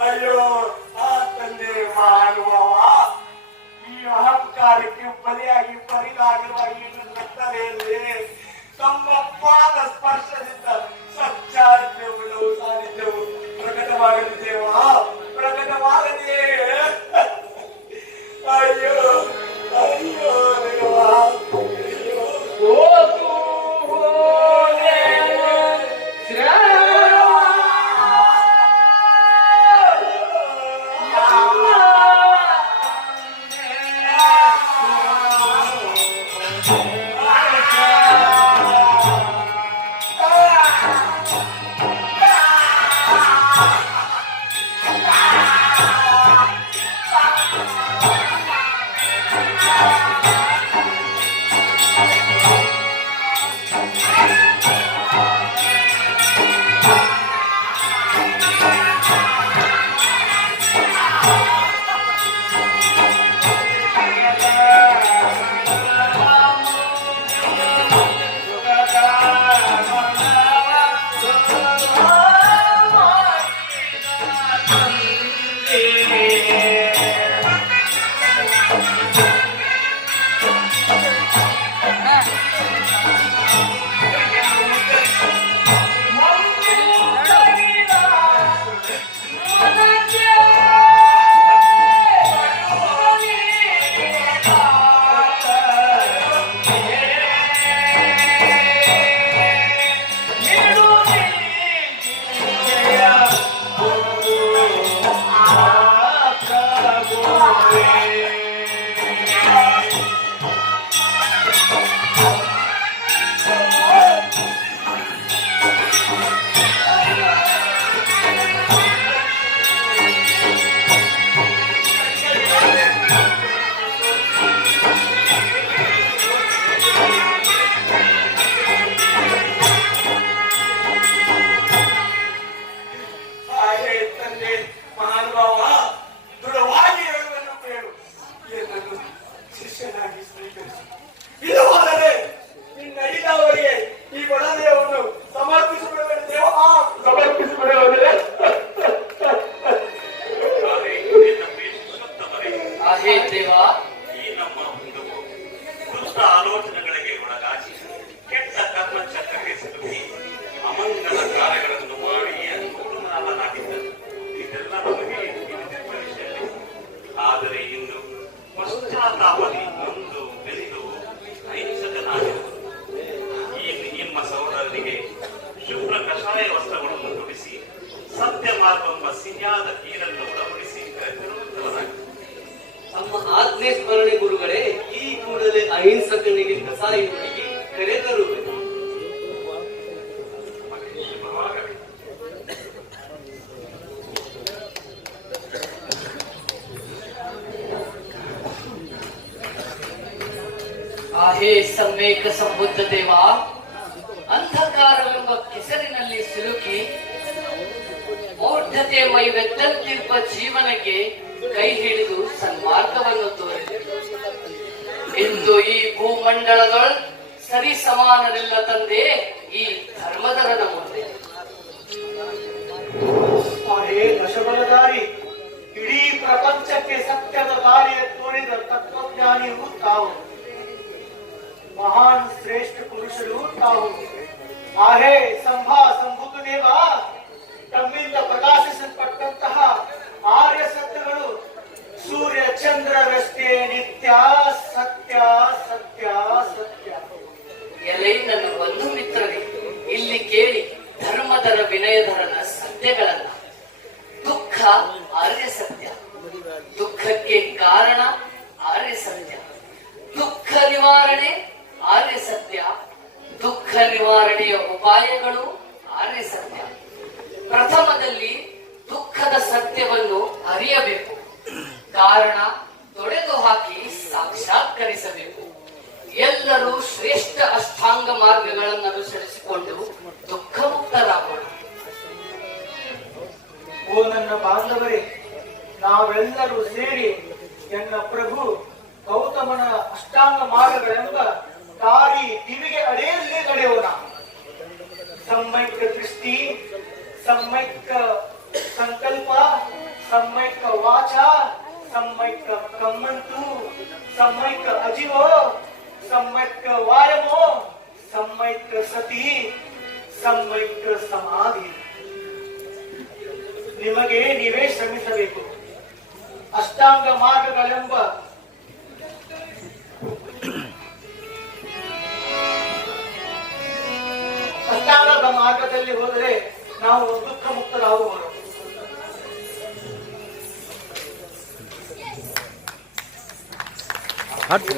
ಅಯ್ಯೋ Bye. ದೇವ. ಈ ನಮ್ಮ ಮುಂದವು ದುಷ್ಟ ಆಲೋಚನೆಗಳಿಗೆ ಒಳಗಾಗಿ ಕೆಟ್ಟ ಕರ್ಮ ಚಕ್ರಕ್ಕೆ ಸಿಲುಕಿ ಅಮಂಗಲ ಕಾರ್ಯಗಳನ್ನು ಮಾಡಿ ಅನುಕೂಲನಾಗಿದ್ದರು ಇದೆಲ್ಲ ನಮಗೆ ತಿಳಿದಿರುವ ವಿಷಯ ಆದರೆ ಇಂದು ಪಶ್ಚಾತ್ತಾಪದಿ ನೊಂದು ಬೆಳೆದು ಅಹಿಂಸಕನಾಗಿರುವುದು. ಈ ನಿಮ್ಮ ಸಹೋದರನಿಗೆ ಶುಭ್ರ ಕಷಾಯ ವಸ್ತ್ರಗಳನ್ನು ನುಡಿಸಿ ಸತ್ಯ ಮಾರ್ಗವೆಂಬ ಸಿಹಿಯಾದ ನೀರನ್ನು ಒಳಪಡಿಸಿ ಕರೆದಿರುವಂತವನಾಗಿದೆ ನಮ್ಮ ಆಜ್ಞೆ ಸ್ಮರಣೆ ಗುರುಗಳೇ, ಈ ಕೂಡಲೇ ಅಹಿಂಸಕನಿಗೆ ಕಸಾಯಿ ಕರೆದರು ಶುಭವಾಗಲಿ आहे ಸಮ್ಮೇಕ ಸಂಬುದ್ಧ ದೇವ, ಅಂಧಕಾರವೆಂಬ ಕೆಸರಿನಲ್ಲಿ ಸಿಲುಕಿ ಮೌಢ್ಯತೆ ಮೈವೆತ್ತಂತಿರುವ ಜೀವನಕ್ಕೆ ಕೈ ಹಿಡಿದು ತೋರಿದೆ ಇಂದು ಈ ಭೂಮಂಡಲದೊಳ ಸರಿ ಸಮಾನರಿಲ್ಲ ತಂದೆ, ಈ ಧರ್ಮದರನ ಮುಂದೆ. ದಶಬಲಧಾರಿ, ಇಡೀ ಪ್ರಪಂಚಕ್ಕೆ ಸತ್ಯದ ದಾರಿಯ ತೋರಿದ ತತ್ವಜ್ಞಾನಿಯೂ ತಾವು ಮಹಾನ್ ಶ್ರೇಷ್ಠ ಪುರುಷರು ತಾವು ಆಹೇ, ಸಂಭಾ ಸಂಭೂತನೇವ ನನ್ನ ಬಂಧು ಮಿತ್ರರೇ ಇಲ್ಲಿ ಕೇಳಿ ಧರ್ಮದರ ವಿನಯಧರನ ಸತ್ಯಗಳನ್ನ. ದುಃಖ ಆರ್ಯ ಸತ್ಯ. ದುಃಖಕ್ಕೆ ಕಾರಣ ಆರ್ಯ ಸತ್ಯ. ದುಃಖ ನಿವಾರಣೆ ಆರ್ಯ ಸತ್ಯ. ದುಃಖ ನಿವಾರಣೆಯ ಉಪಾಯಗಳು ಆರ್ಯ ಸತ್ಯ. ಪ್ರಥಮದಲ್ಲಿ ದುಃಖದ ಸತ್ಯವನ್ನು ಅರಿಯಬೇಕು. ಕಾರಣ ಅಷ್ಟಾಂಗ ಮಾರ್ಗಗಳನ್ನು ಅನುಸರಿಸಿಕೊಂಡು ದುಃಖ ಮುಕ್ತರಾಗೋಣ ಓ ನನ್ನ ಬಾಂಧವರೇ, ನಾವೆಲ್ಲರೂ ಸೇರಿ ಎನ್ನ ಪ್ರಭು ಗೌತಮನ ಅಷ್ಟಾಂಗ ಮಾರ್ಗಗಳೆಂಬ ತಾರಿ ದಿವಿಗೆ ಅಡೆಯಲ್ಲಿ ನಡೆಯೋಣ. ಸಮ್ಮೈಕ ದೃಷ್ಟಿ, ಸಮ್ಮೈಕ ಸಂಕಲ್ಪ, ಸಮ್ಮೈಕ ವಾಚ, ಸಮ್ಮೈಕ ಕಮ್ಮಂತು, ಸಮ್ಮೈಕ ಅಜಿವೋ, ಸಮ್ಮೈಕ ವಾಯಮೋ ಸತಿ ಸಂವೈಕ್ರ ಸಮಾಧಿ. ನಿಮಗೆ ನೀವೇ ಶ್ರಮಿಸಬೇಕು. ಅಷ್ಟಾಂಗ ಮಾರ್ಗಗಳೆಂಬ ಅಷ್ಟಾಂಗದ ಮಾರ್ಗದಲ್ಲಿ ಹೋದರೆ ನಾವು ದುಃಖ ಮುಕ್ತರಾಗುವರು ಹತ್ತು.